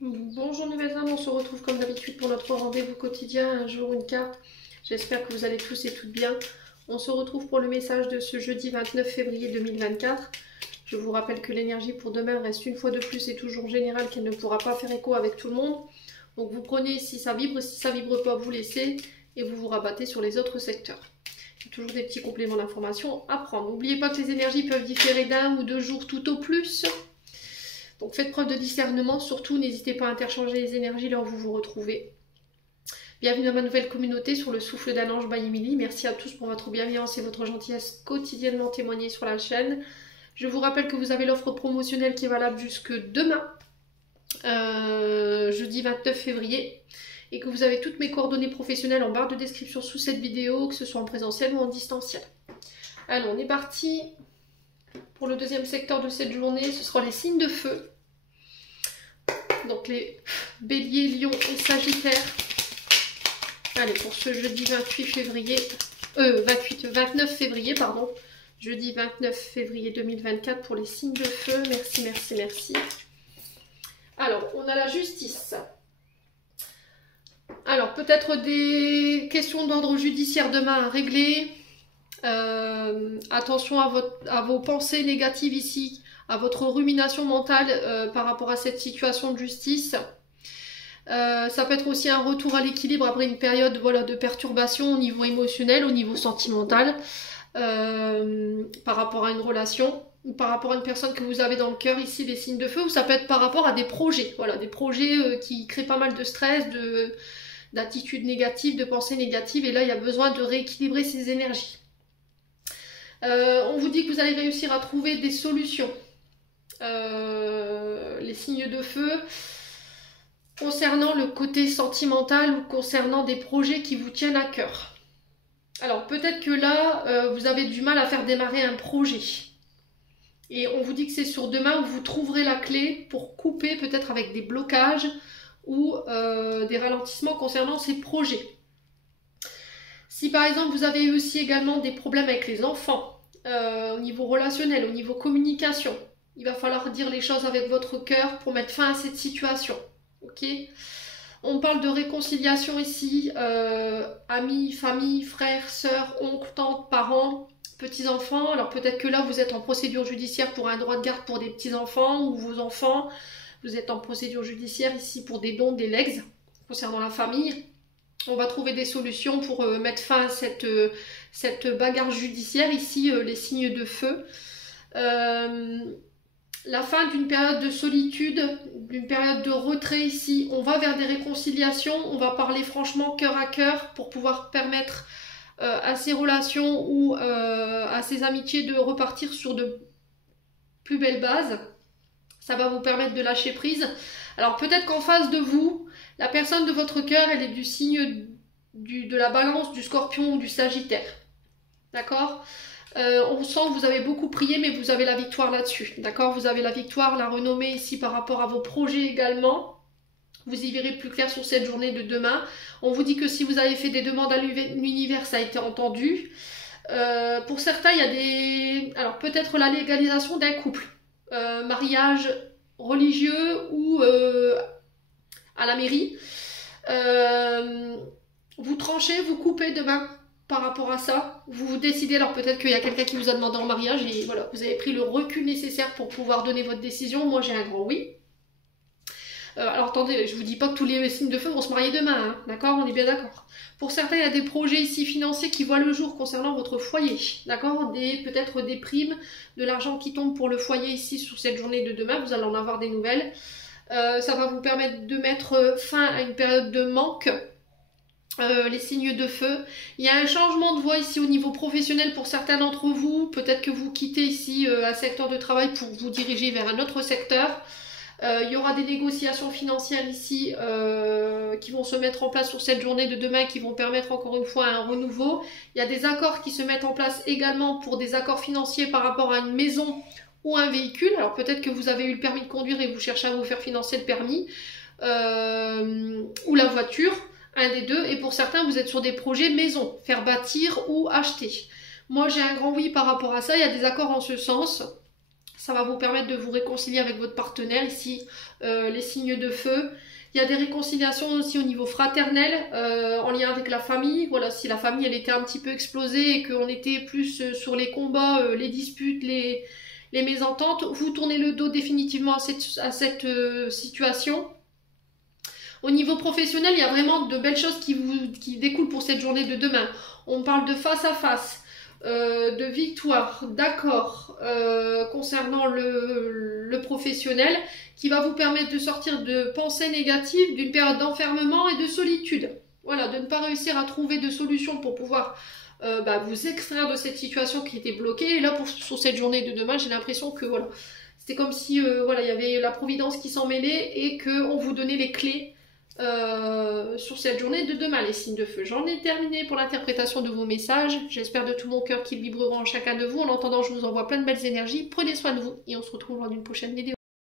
Bonjour nouvelles âmes, on se retrouve comme d'habitude pour notre rendez-vous quotidien, un jour une carte. J'espère que vous allez tous et toutes bien. On se retrouve pour le message de ce jeudi 29 février 2024. Je vous rappelle que l'énergie pour demain reste une fois de plus et toujours générale, qu'elle ne pourra pas faire écho avec tout le monde. Donc vous prenez si ça vibre pas, vous laissez et vous vous rabattez sur les autres secteurs. Il y a toujours des petits compléments d'information à prendre. N'oubliez pas que les énergies peuvent différer d'un ou deux jours tout au plus. Donc faites preuve de discernement, surtout n'hésitez pas à interchanger les énergies là où vous vous retrouvez. Bienvenue dans ma nouvelle communauté sur le souffle d'un ange by Emily. Merci à tous pour votre bienveillance et votre gentillesse quotidiennement témoignée sur la chaîne. Je vous rappelle que vous avez l'offre promotionnelle qui est valable jusque demain, jeudi 29 février, et que vous avez toutes mes coordonnées professionnelles en barre de description sous cette vidéo, que ce soit en présentiel ou en distanciel. Alors on est parti. Pour le deuxième secteur de cette journée, ce sera les signes de feu. Donc les béliers, lions et sagittaires. Allez, pour ce jeudi 29 février, pardon. Jeudi 29 février 2024 pour les signes de feu. Merci, merci, merci. Alors, on a la justice. Alors, peut-être des questions d'ordre judiciaire demain à régler. Attention à vos pensées négatives ici, à votre rumination mentale par rapport à cette situation de justice. Ça peut être aussi un retour à l'équilibre après une période de perturbation au niveau émotionnel, au niveau sentimental, par rapport à une relation ou par rapport à une personne que vous avez dans le cœur ici, les signes de feu, ou ça peut être par rapport à des projets, des projets qui créent pas mal de stress, d'attitudes négatives, de pensées négatives, et là il y a besoin de rééquilibrer ces énergies. On vous dit que vous allez réussir à trouver des solutions. Les signes de feu, concernant le côté sentimental ou concernant des projets qui vous tiennent à cœur. Alors peut-être que là, vous avez du mal à faire démarrer un projet. Et on vous dit que c'est sur demain où vous trouverez la clé pour couper peut-être avec des blocages ou des ralentissements concernant ces projets. Si par exemple vous avez aussi également des problèmes avec les enfants, au niveau relationnel, au niveau communication, il va falloir dire les choses avec votre cœur pour mettre fin à cette situation. Ok ? On parle de réconciliation ici, amis, famille, frères, sœurs, oncles, tantes, parents, petits-enfants. Alors peut-être que là vous êtes en procédure judiciaire pour un droit de garde pour des petits-enfants ou vos enfants. Vous êtes en procédure judiciaire ici pour des dons, des legs concernant la famille. On va trouver des solutions pour mettre fin à cette bagarre judiciaire. Ici, les signes de feu. La fin d'une période de solitude, d'une période de retrait ici. On va vers des réconciliations. On va parler franchement cœur à cœur pour pouvoir permettre à ces relations ou à ces amitiés de repartir sur de plus belles bases. Ça va vous permettre de lâcher prise. Alors peut-être qu'en face de vous, la personne de votre cœur, elle est du signe de la balance, du scorpion ou du sagittaire. D'accord ? On sent que vous avez beaucoup prié, mais vous avez la victoire là-dessus. D'accord ? Vous avez la victoire, la renommée ici par rapport à vos projets également. Vous y verrez plus clair sur cette journée de demain. On vous dit que si vous avez fait des demandes à l'univers, ça a été entendu. Pour certains, il y a des... Alors peut-être la légalisation d'un couple. Mariage religieux ou à la mairie. Vous tranchez, vous coupez demain par rapport à ça. Vous décidez, alors peut-être qu'il y a quelqu'un qui vous a demandé en mariage et voilà, vous avez pris le recul nécessaire pour pouvoir donner votre décision. Moi j'ai un grand oui. Alors attendez, je vous dis pas que tous les signes de feu vont se marier demain, hein, d'accord ? On est bien d'accord. Pour certains, il y a des projets ici financiers qui voient le jour concernant votre foyer, d'accord ? Peut-être des primes, de l'argent qui tombe pour le foyer ici sur cette journée de demain, vous allez en avoir des nouvelles. Ça va vous permettre de mettre fin à une période de manque. Les signes de feu. Il y a un changement de voie ici au niveau professionnel pour certains d'entre vous. Peut-être que vous quittez ici un secteur de travail pour vous diriger vers un autre secteur. Il y aura des négociations financières ici qui vont se mettre en place sur cette journée de demain qui vont permettre encore une fois un renouveau. Il y a des accords qui se mettent en place également pour des accords financiers par rapport à une maison ou un véhicule. Alors peut-être que vous avez eu le permis de conduire et vous cherchez à vous faire financer le permis ou la voiture, un des deux. Et pour certains, vous êtes sur des projets maison, faire bâtir ou acheter. Moi, j'ai un grand oui par rapport à ça. Il y a des accords en ce sens. Ça va vous permettre de vous réconcilier avec votre partenaire ici, les signes de feu. Il y a des réconciliations aussi au niveau fraternel, en lien avec la famille. Voilà, si la famille elle était un petit peu explosée et qu'on était plus sur les combats, les disputes, les mésententes, vous tournez le dos définitivement à cette situation. Au niveau professionnel, il y a vraiment de belles choses qui découlent pour cette journée de demain. On parle de face à face, de victoire, d'accord, concernant le professionnel, qui va vous permettre de sortir de pensées négatives, d'une période d'enfermement et de solitude. Voilà, de ne pas réussir à trouver de solution pour pouvoir vous extraire de cette situation qui était bloquée. Et là, sur cette journée de demain, j'ai l'impression que voilà, c'était comme si voilà, il y avait la providence qui s'en mêlait et qu'on vous donnait les clés sur cette journée de demain, les signes de feu. J'en ai terminé pour l'interprétation de vos messages. J'espère de tout mon cœur qu'ils vibreront en chacun de vous. En attendant, je vous envoie plein de belles énergies. Prenez soin de vous et on se retrouve lors d'une prochaine vidéo.